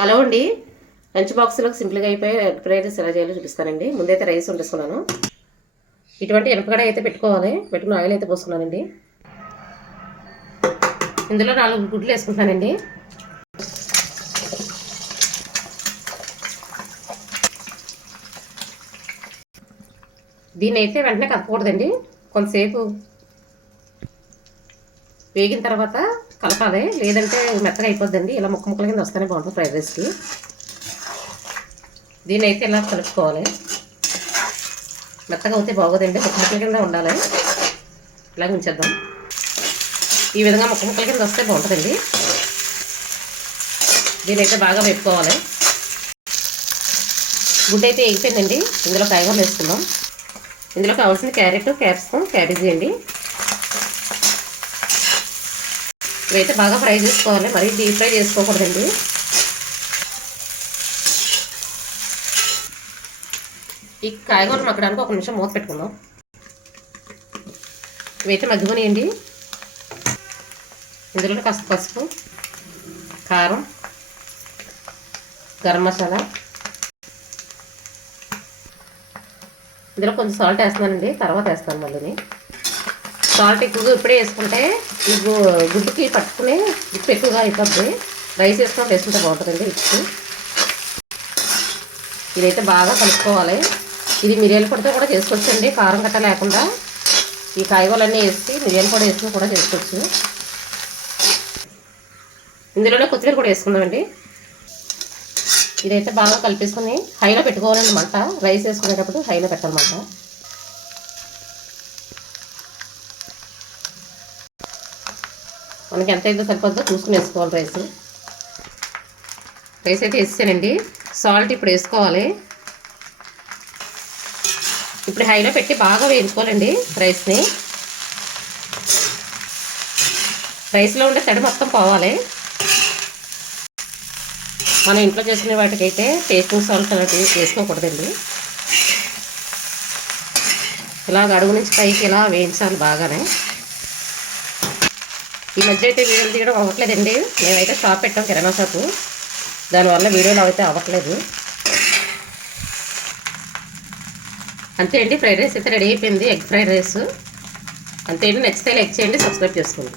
Hello అండి, lunch బాక్స్లోకి సింపుల్గా అయిపోయి ఎగ్ ఫ్రైడ్ రైస్ ఎలా చేయాలో చూపిస్తానండి. ముందైతే రైస్ వండేసుకున్నాను. ఇటువంటి ఎనపగడ అయితే పెట్టుకోవాలి. పెట్టుకుని ఆయిల్ అయితే పోసుకున్నానండి. ఇందులో 4 గుడ్లు వేసుకుంటానండి. దీన్ని అయితే వెంటనే కలపకూడదండి. కొంతసేపు వేగిన తర్వాత కలపాలి, లేదంటే మెత్తగా అయిపోద్దండి. ఇలా ముక్క ముక్కల కింద వస్తేనే బాగుంటుంది ఫ్రైడ్ రైస్కి. దీన్ని అయితే ఇలా కలుపుకోవాలి. మెత్తగా అవుతే బాగోదండి, ముక్క ముక్కల కింద ఉండాలి. ఇలాగ ఉంచేద్దాం. ఈ విధంగా ముక్క ముక్కల కింద వస్తే బాగుంటుందండి. దీన్ని అయితే బాగా వేపుకోవాలి. గుడ్డు అయితే ఎగిపోయిందండి. ఇందులో కాయగూరలు వేసుకుందాం. ఇందులో కావాల్సిన క్యారెట్, క్యాప్సికం, క్యాబేజీ అండి. ఇవైతే బాగా ఫ్రై చేసుకోవాలి, మరీ డీప్ ఫ్రై చేసుకోకూడదండి. ఈ కాయగూరలు మగ్గడానికి 1 నిమిషం మూత పెట్టుకుందాం. ఇవైతే మగ్గిపోయాయండి. ఇందులో కాస్త పసుపు, కారం, గరం మసాలా, ఇందులో కొంచెం సాల్ట్ వేస్తున్నానండి, తర్వాత వేస్తాను మళ్ళీ. సాల్ట్ ఎక్కువగా ఇప్పుడే వేసుకుంటే ఈ గుడ్డుకి పట్టుకుని ఉప్పు ఎక్కువగా అయిపోద్ది. రైస్ వేసుకుంటే బాగుంటుందండి ఉప్పు. ఇదైతే బాగా కలుపుకోవాలి. ఇది మిరియాల పొడితో కూడా చేసుకోవచ్చండి, కారం గట్ట లేకుండా. ఈ కాయగూరలన్నీ వేసి మిరియాల పొడి వేసుకుని కూడా చేసుకోవచ్చు. ఇందులోనే కొత్తిమీర కూడా వేసుకుందామండి. ఇదైతే బాగా కలిపేసుకుని హైలో పెట్టుకోవాలండి మంట. రైస్ వేసుకునేటప్పుడు హైలో పెట్టాలన్నమాట. మనకి ఎంత అయితే సరిపోద్దో చూసుకుని వేసుకోవాలి. రైస్ అయితే వేసానండి. సాల్ట్ ఇప్పుడు వేసుకోవాలి. ఇప్పుడు హైలో పెట్టి బాగా వేసుకోవాలండి రైస్ని. రైస్లో ఉండే తడి మొత్తం పోవాలి. మనం ఇంట్లో చేసుకునే వాటికైతే టేస్టింగ్ సాల్ట్ అలాంటివి వేసుకోకూడదండి. ఇలాగ అడుగు నుంచి పైకి ఇలా వేయించాలి బాగానే. ఈ మధ్య అయితే వీడియోలు తీయడం అవ్వట్లేదండి. మేమైతే షాప్ పెట్టాం, కిరాణా షాపు. దానివల్ల వీడియోలు అయితే అవ్వట్లేదు. అంతే అండి, ఫ్రైడ్ రైస్ అయితే రెడీ అయిపోయింది. ఎగ్ ఫ్రైడ్ రైస్ అంతే అండి. నచ్చితే లైక్ చేయండి, సబ్స్క్రైబ్ చేసుకోండి.